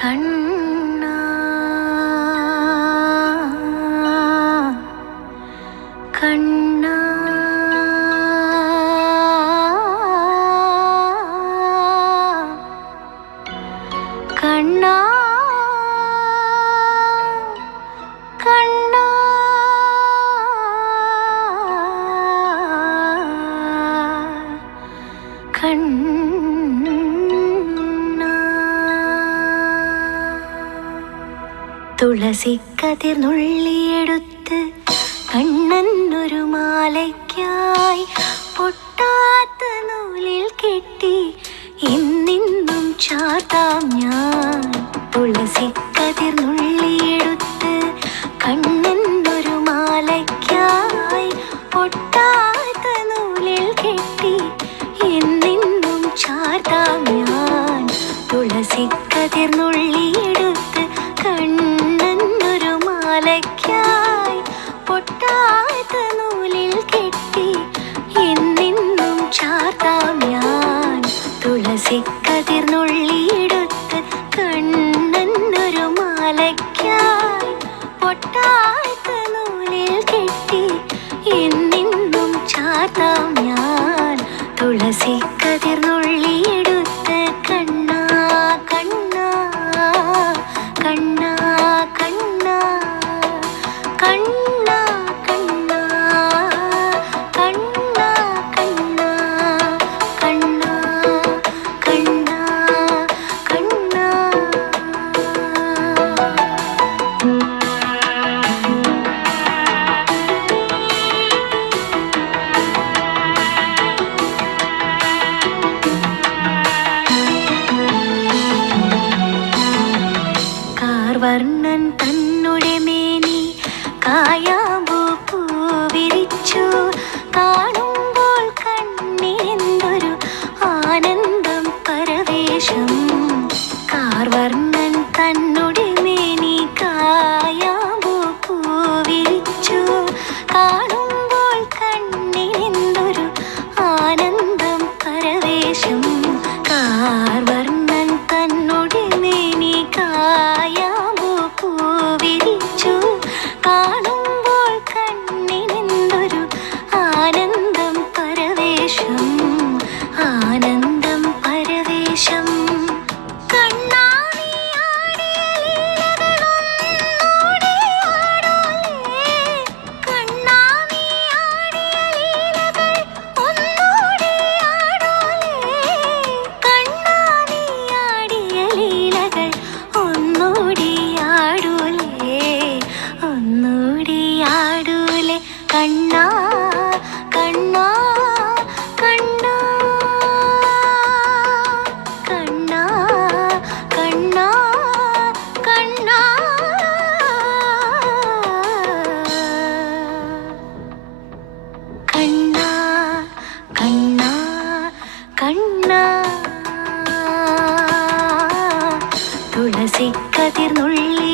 കണ്ണാ കണ്ണാ കണ്ണാ കണ്ണാ കണ്ണാ തുളസിക്കതിർ നുള്ളിയെടുത്ത് കണ്ണനൊരു മാലയ്ക്കായി പൊട്ടാത്ത നൂലിൽ കെട്ടി ഇന്നിന്നും ചാർത്താം ഞാൻ. തുളസിക്കതിർ നുള്ളിയെടുത്ത് കണ്ണനൊരു മാലയ്ക്കായി പൊട്ടാത്ത നൂലിൽ കെട്ടി ഇന്നിന്നും ചാർത്താം ഞാൻ. തുളസിക്കതിർ നുള്ളിയെടുത്ത് കണ്ണനൊരു മാലയ്ക്കായി പൊട്ടാത്ത നൂലിൽ കെട്ടി എന്നെന്നും ചാർത്താം ഞാൻ. തുളസിക്കതിർ നുള്ളിയെടുത്ത് കണ്ണനൊരു മാലയ്ക്കായി പൊട്ടാത്ത നൂലിൽ കെട്ടി എന്നെന്നും ചാർത്താം ഞാൻ. തുളസിക്കതിർ നുള്ളിയെടുത്ത് കണ്ണാ കണ്ണാ കണ്ണാ കണ്ണാ കണ്ണാ കണ്ണാ കണ്ണാ കണ്ണാ കണ്ണാ കണ്ണാ കണ്ണാ. കാർവർണ്ണൻ തന്നുടെ മേനി കായാമ്പൂ പൂവിരിച്ചു കാണുമ്പോൾ കണ്ണിനെന്തൊരു ആനന്ദം പരവേശം. കാർവർണ്ണൻ തന്നുടെ മേനി കായാമ്പൂ പൂവിരിച്ചു കാണുമ്പോൾ കണ്ണിനെന്തൊരു ആനന്ദം പരവേശം. കാർവർണ്ണൻ തന്നുടെ മേനി കായാമ്പൂ പൂവിരിച്ചു കാണുമ്പോൾ കണ്ണിനെന്തൊരു ആനന്ദം പരവേശം ആനന്ദം പരവേശം. കണ്ണാ നീ ആടിയ ലീലകളൊന്നൂടെ ആടോലേ. കണ്ണാ നീ ആടിയ ലീലകൾ ഒന്നൂടെ ആടോലേ. കണ്ണാ നീ ആടിയ ലീലകൾ ഒന്നൂടെ ആടൂലേ ഒന്നൂടെ ആടൂലേ. കണ്ണാ കണ്ണാ കണ്ണാ കണ്ണാ കണ്ണാ കണ്ണാ. കണ്ണാ കണ്ണാ കണ്ണാ തുളസിക്കതിർ നുള്ളി